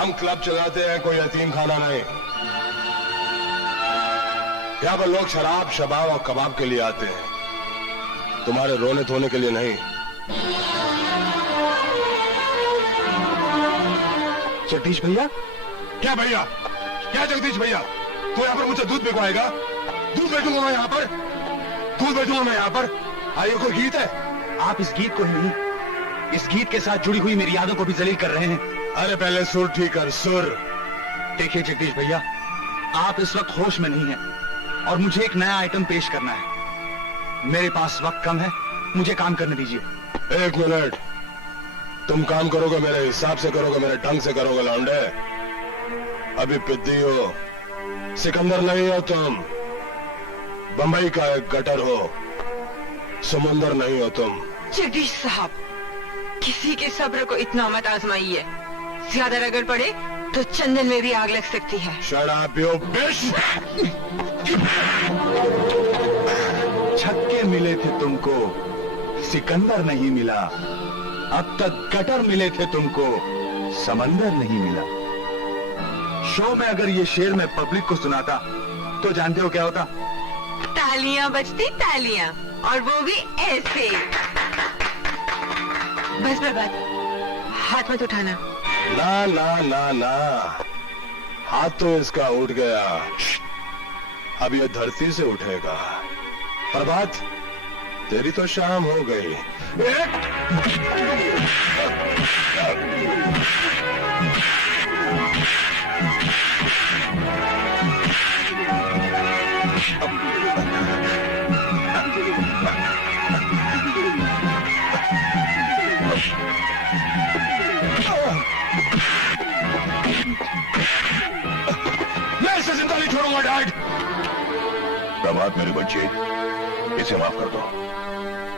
हम क्लब चलाते हैं, कोई यतीम खाना नहीं। यहाँ पर लोग शराब, शबाब और कबाब के लिए आते हैं, तुम्हारे रोने धोने के लिए नहीं। जगदीश भैया? क्या भैया? क्या जगदीश भैया? तू यहाँ पर मुझसे दूध बिकवाएगा? दूध बेचूंगा मैं यहाँ पर, दूध बेचूंगा मैं यहाँ पर। ये कोई गीत है? आप इस गीत को ही नहीं, इस गीत के साथ जुड़ी हुई मेरी यादों को भी जलील कर रहे हैं। अरे पहले सुर ठीक कर, सुर। देखिए जगदीश भैया, आप इस वक्त होश में नहीं हैं और मुझे एक नया आइटम पेश करना है। मेरे पास वक्त कम है, मुझे काम करने दीजिए। एक मिनट, तुम काम करोगे मेरे हिसाब से करोगे, मेरे ढंग से करोगे लौंडे? अभी पिद्दी हो, सिकंदर नहीं हो तुम, बंबई का एक गटर हो, समुंदर नहीं हो तुम। जगदीश साहब, किसी के सब्र को इतना मत आजमाइए, ज्यादा रगड़ पड़े तो चंदन में भी आग लग सकती है। Shut up, you bitch! छक्के मिले थे तुमको, सिकंदर नहीं मिला। अब तक गटर मिले थे तुमको, समंदर नहीं मिला। शो में अगर ये शेर मैं पब्लिक को सुनाता तो जानते हो क्या होता? तालियां बजती, तालियां, और वो भी ऐसे। बस बर्बाद, हाथ मत उठाना। ना ना ना ना, हाथ तो इसका उठ गया, अब ये धरती से उठेगा। प्रभात, तेरी तो शाम हो गई। मैं इसे जिंदा नहीं छोड़ूंगा डैड। प्रभात मेरे बच्चे, इसे माफ कर दो।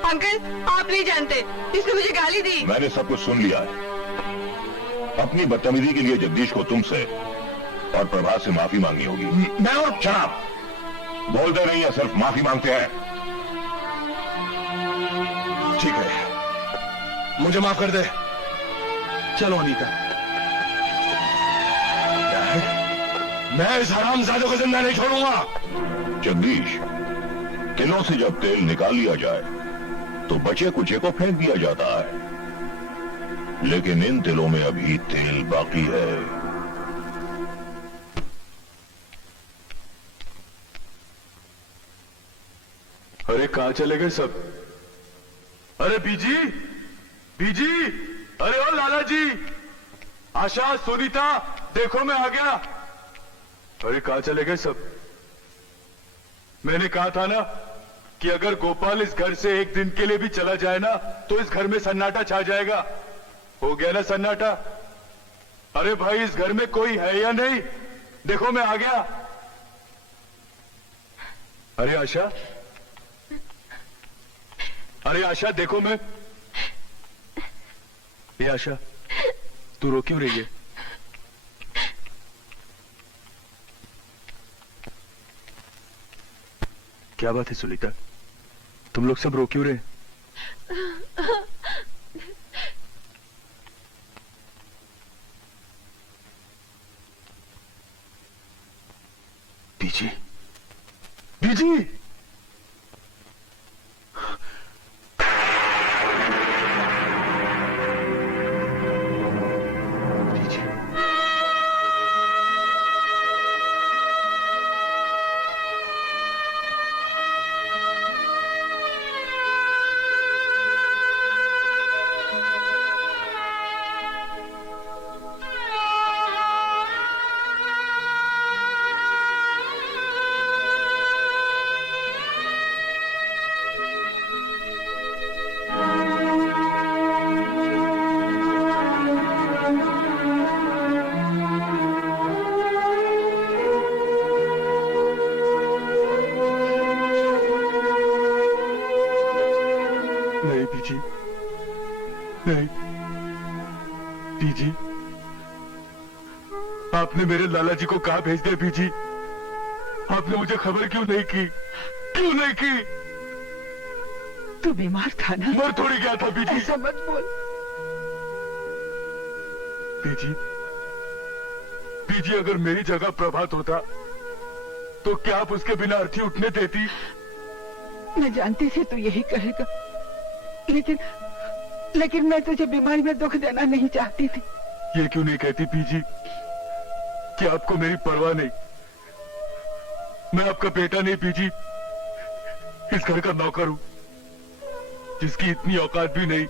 अंकल, आप नहीं जानते, इसने मुझे गाली दी। मैंने सब कुछ सुन लिया है। अपनी बदतमीजी के लिए जगदीश को तुमसे और प्रभात से माफी मांगनी होगी। मैं और शराब बोलते नहीं है, सिर्फ माफी मांगते हैं। ठीक है, मुझे माफ कर दे। चलो अनीता। मैं इस हरामजादे को जिंदा नहीं छोड़ूंगा। जगदीश, तिलों से जब तेल निकाल लिया जाए तो बचे कुचे को फेंक दिया जाता है, लेकिन इन तिलों में अभी तेल बाकी है। अरे कहां चले गए सब? अरे बीजी, बीजी, अरे ओ लाला जी, आशा, सुनीता, देखो मैं आ गया। अरे कहां चले गए सब? मैंने कहा था ना कि अगर गोपाल इस घर से एक दिन के लिए भी चला जाए ना तो इस घर में सन्नाटा छा जाएगा। हो गया ना सन्नाटा? अरे भाई, इस घर में कोई है या नहीं? देखो मैं आ गया। अरे आशा, अरे आशा, देखो मैं। ये आशा, तू रो क्यों रही है? क्या बात है सुनीता, तुम लोग सब रो क्यों रहे? बीजी, बीजी, नहीं बीजी, नहीं बीजी, आपने मेरे लाला जी को कहा भेज दिया बीजी? आपने मुझे खबर क्यों नहीं की? क्यों नहीं की? तू बीमार था ना? मर थोड़ी गया था बीजी। ऐसा मत बोल। बीजी, बीजी अगर मेरी जगह प्रभात होता तो क्या आप उसके बिना अर्थी उठने देती? मैं जानती थी तू यही कहेगा, लेकिन मैं तुझे बीमारी में दुख देना नहीं चाहती थी। ये क्यों नहीं कहती बीजी कि आपको मेरी परवाह नहीं? मैं आपका बेटा नहीं बीजी, इस घर का नौकर हूं, जिसकी इतनी औकात भी नहीं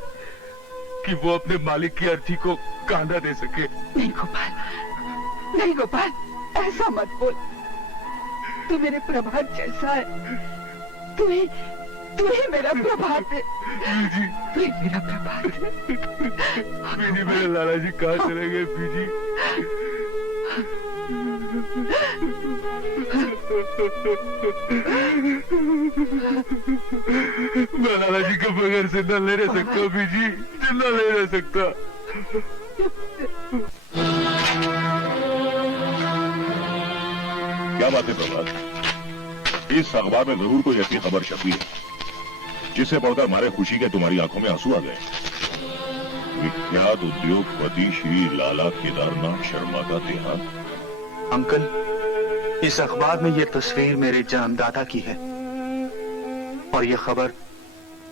कि वो अपने मालिक की अर्थी को कांधा दे सके। नहीं गोपाल, नहीं गोपाल, ऐसा मत बोल। तू मेरे प्रभात जैसा है, तू ही मेरा प्रभात है, बीजी, तू ही मेरा प्रभात है। बीजी मेरे लाला जी कहाँ चले गए बीजी? मैं लाला जी के बगैर जिंदा नहीं रह सकता बीजी, जिंदा नहीं रह सकता। क्या बात है प्रभात, इस अखबार में जरूर कोई ऐसी खबर छपी है जिसे पढ़कर मारे खुशी के तुम्हारी आंखों में आंसू आ गए। विख्यात उद्योगपति श्री लाला केदारनाथ शर्मा का देहांत। अंकल, इस अखबार में यह तस्वीर मेरे जन्मदाता की है और यह खबर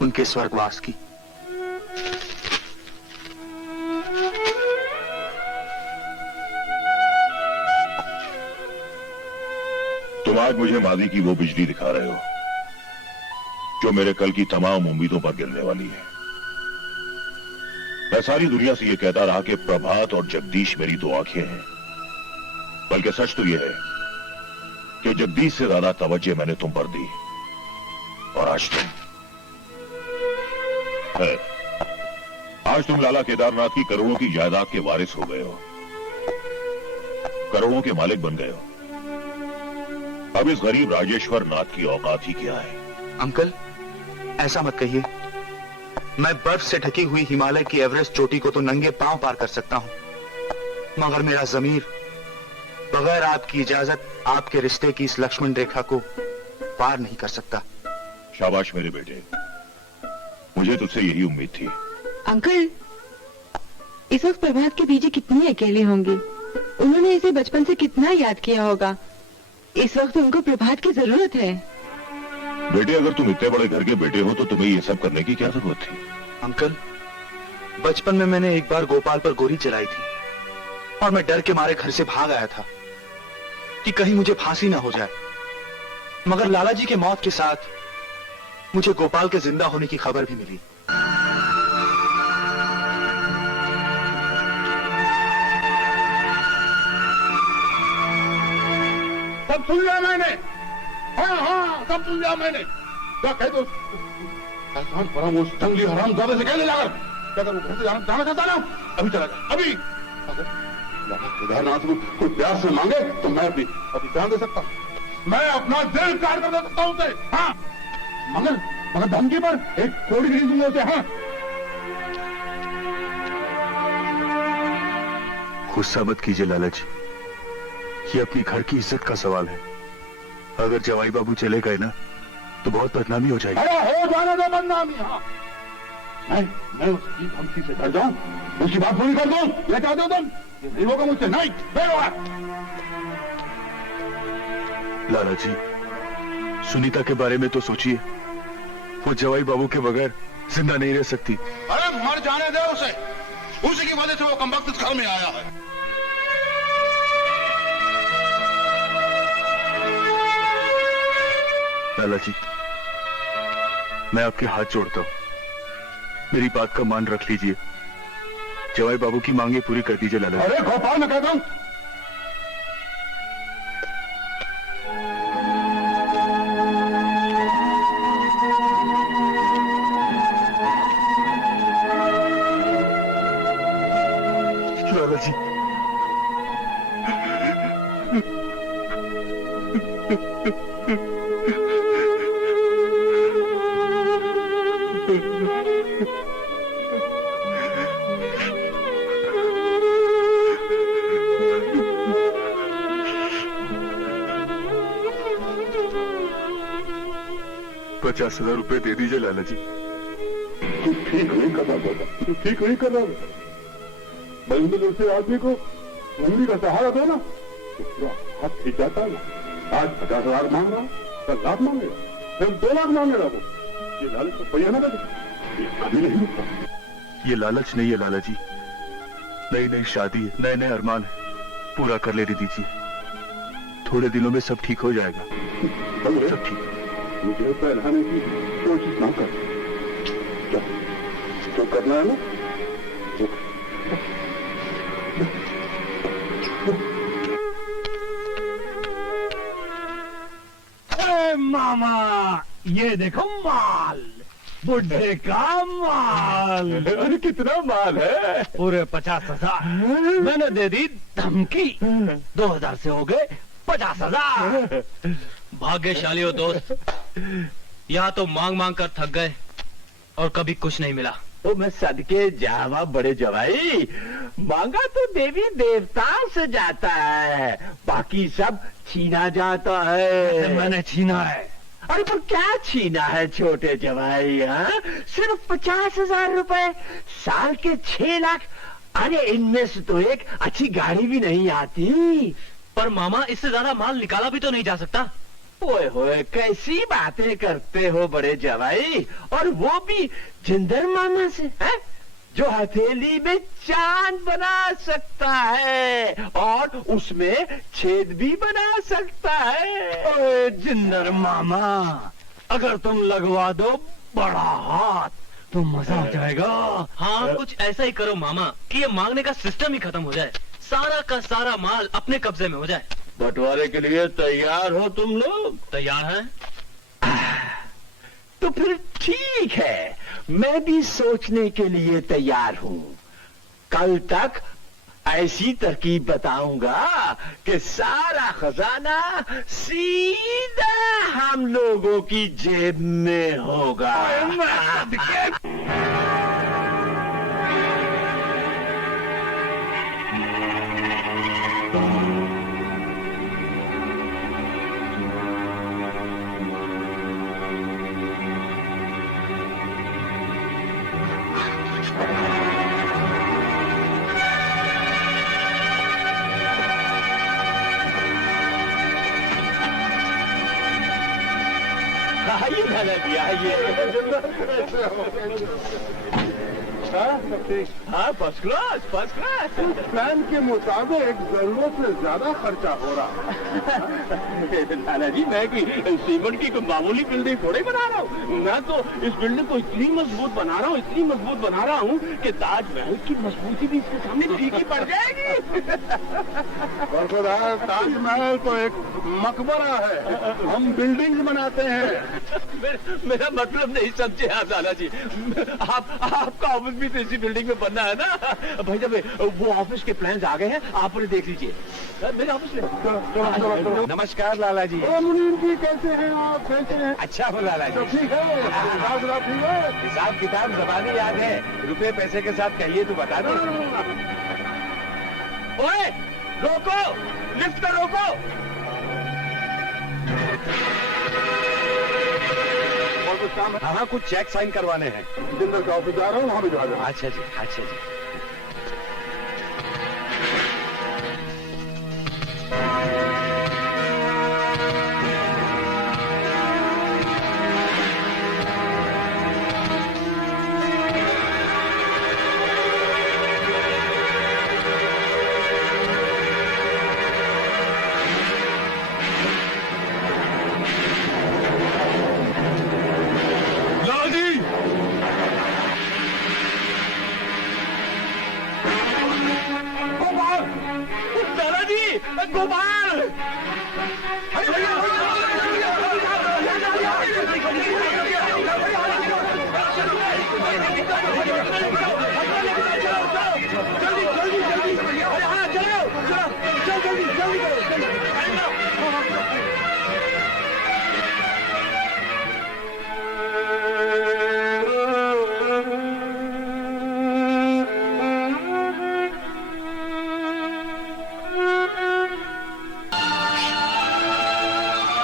उनके स्वर्गवास की। तुम आज मुझे मादी की वो बिजली दिखा रहे हो जो मेरे कल की तमाम उम्मीदों पर गिरने वाली है। मैं सारी दुनिया से ये कहता रहा कि प्रभात और जगदीश मेरी दो आंखें हैं, बल्कि सच तो यह है कि जगदीश से ज्यादा तवज्जो मैंने तुम पर दी, और आज तुम लाला केदारनाथ की करोड़ों की जायदाद के वारिस हो गए हो, करोड़ों के मालिक बन गए हो। अब इस गरीब राजेश्वर नाथ की औकात ही क्या है? अंकल, ऐसा मत कहिए। मैं बर्फ से ढकी हुई हिमालय की एवरेस्ट चोटी को तो नंगे पांव पार कर सकता हूं, मगर मेरा जमीर बगैर आपकी इजाजत आपके रिश्ते की इस लक्ष्मण रेखा को पार नहीं कर सकता। शाबाश मेरे बेटे, मुझे तुझसे यही उम्मीद थी। अंकल, इस वक्त प्रभात के बीजी कितनी अकेली होंगी। उन्होंने इसे बचपन से कितना याद किया होगा। इस वक्त उनको प्रभात की जरूरत है। बेटे, अगर तुम इतने बड़े घर के बेटे हो तो तुम्हें ये सब करने की क्या जरूरत थी? अंकल, बचपन में मैंने एक बार गोपाल पर गोली चलाई थी और मैं डर के मारे घर से भाग आया था कि कहीं मुझे फांसी ना हो जाए, मगर लाला जी के मौत के साथ मुझे गोपाल के जिंदा होने की खबर भी मिली। सब सुन लिया मैंने, हाँ सब सुन लिया मैंने। क्या कह दो एहसान फरामोश जंगली हरामजादे से कहने लगा क्या वो घर से जाना चाहता ना, अभी चला जा अभी। अगर लाला केदारनाथ को कोई प्यार से मांगे तो मैं अभी जान दे सकता, मैं अपना दिल काट कर दे सकता हूँ उसे। हाँ, मगर धमकी पर एक कोड़ी नहीं दूंगा उसे। हाँ, गुस्सा मत कीजिए लाला जी, ये अपनी घर की इज्जत का सवाल है। अगर जवाई बाबू चले गए ना तो बहुत बदनामी हो जाएगी। अरे हो जाने दो बदनामी। हाँ, मैं उसकी धमकी से डर जाऊं, उसकी बात पूरी कर दूं, ये चाहते हो तुम? ये नहीं होगा मुझसे। नहीं, बेरोगा। लाला जी, सुनीता के बारे में तो सोचिए, वो जवाई बाबू के बगैर जिंदा नहीं रह सकती। अरे मर जाने दे उसे, उसी की वजह से वो कमबख्त इस घर में आया है। लाला जी, मैं आपके हाथ जोड़ता हूं, मेरी बात का मान रख लीजिए। जवाई बाबू की मांगे पूरी कर दीजिए लाला जी। अरे गोपाल, मैं कहता हूं लाला जी, ₹50,000 दे दीजिए लाला जी। तू ठीक नहीं कर रहा बेटा, तू ठीक नहीं कर रहा। मैं उस आदमी को उंगली का सहारा दो ना, तो पूरा हाथ खींच जाता है ना। आज 50,000 मांग रहा, कल लाख मांगेगा, फिर 2 लाख मांगेगा। वो ये लालच रुपया ना दे, ये कभी नहीं रुकता। ये लालच नहीं है लाला जी, नई नई शादी है, नए नए अरमान है, पूरा कर लेने दीजिए। थोड़े दिनों में सब ठीक हो जाएगा। सब ठीक। मुझे पहनाने की कोशिश ना कर, जो करना है ना वो कर। अरे मामा, ये देखो माल, बुढ़े का माल। अरे कितना माल है? पूरे 50,000 मैंने दे दी धमकी। 2,000 से हो गए 50,000। भाग्यशाली हो दोस्त, यहाँ तो मांग मांग कर थक गए और कभी कुछ नहीं मिला। तो मैं सदके जावा बड़े जवाई, मांगा तो देवी देवताओं से जाता है, बाकी सब छीना जाता है। मैंने छीना है। अरे पर क्या छीना है छोटे जवाई? हाँ, सिर्फ 50,000 रुपए, साल के 6 लाख। अरे इनमें से तो एक अच्छी गाड़ी भी नहीं आती। पर मामा, इससे ज्यादा माल निकाला भी तो नहीं जा सकता। ओए होए, कैसी बातें करते हो बड़े जवाई, और वो भी जिंदर मामा से, है? जो हथेली में चांद बना सकता है और उसमें छेद भी बना सकता है। ओए जिंदर मामा, अगर तुम लगवा दो बड़ा हाथ तो मजा आ जाएगा। हाँ, कुछ ऐसा ही करो मामा कि ये मांगने का सिस्टम ही खत्म हो जाए, सारा का सारा माल अपने कब्जे में हो जाए। बंटवारे के लिए तैयार हो तुम लोग? तैयार हैं? तो फिर ठीक है, मैं भी सोचने के लिए तैयार हूँ। कल तक ऐसी तरकीब बताऊंगा कि सारा खजाना सीधा हम लोगों की जेब में होगा। आइए दादाजी, आइए। हाँ, first class, first class. Plan के मुताबिक जरूरत से ज्यादा खर्चा हो रहा है। दादाजी, मैं की सीमेंट की कोई मामूली बिल्डिंग थोड़ी बना रहा हूँ। मैं तो इस बिल्डिंग को इतनी मजबूत बना रहा हूँ, इतनी मजबूत बना रहा हूँ कि ताजमहल की मजबूती भी इसके सामने फीकी पड़ जाएगी। और खुदा, ताजमहल तो एक मकबरा है, हम बिल्डिंग बनाते हैं। मेरा मतलब नहीं समझे आप दादाजी। आपका ऑफिस भी तो इसी बिल्डिंग में बनना है ना भाई। जब वो ऑफिस के प्लान्स आ गए हैं, आप उन्हें देख लीजिए। मेरे ऑफिस में। चलो। नमस्कार लाला जी। मुनीम जी, कैसे हैं आप? कैसे हैं? अच्छा हो लाला तो जी। ठीक है, हिसाब ठीक है। हिसाब किताब जबानी याद है, रुपए पैसे के साथ कहिए तो बता दो। ओए रोको, लिफ्ट को रोको। और कुछ काम है? हाँ, कुछ चेक साइन करवाने हैं। जिंदर का ऑफिस जा रहा हूँ, वहाँ भी जा रहा हूँ। अच्छा जी, अच्छा जी। गोपाल! अरे भैया!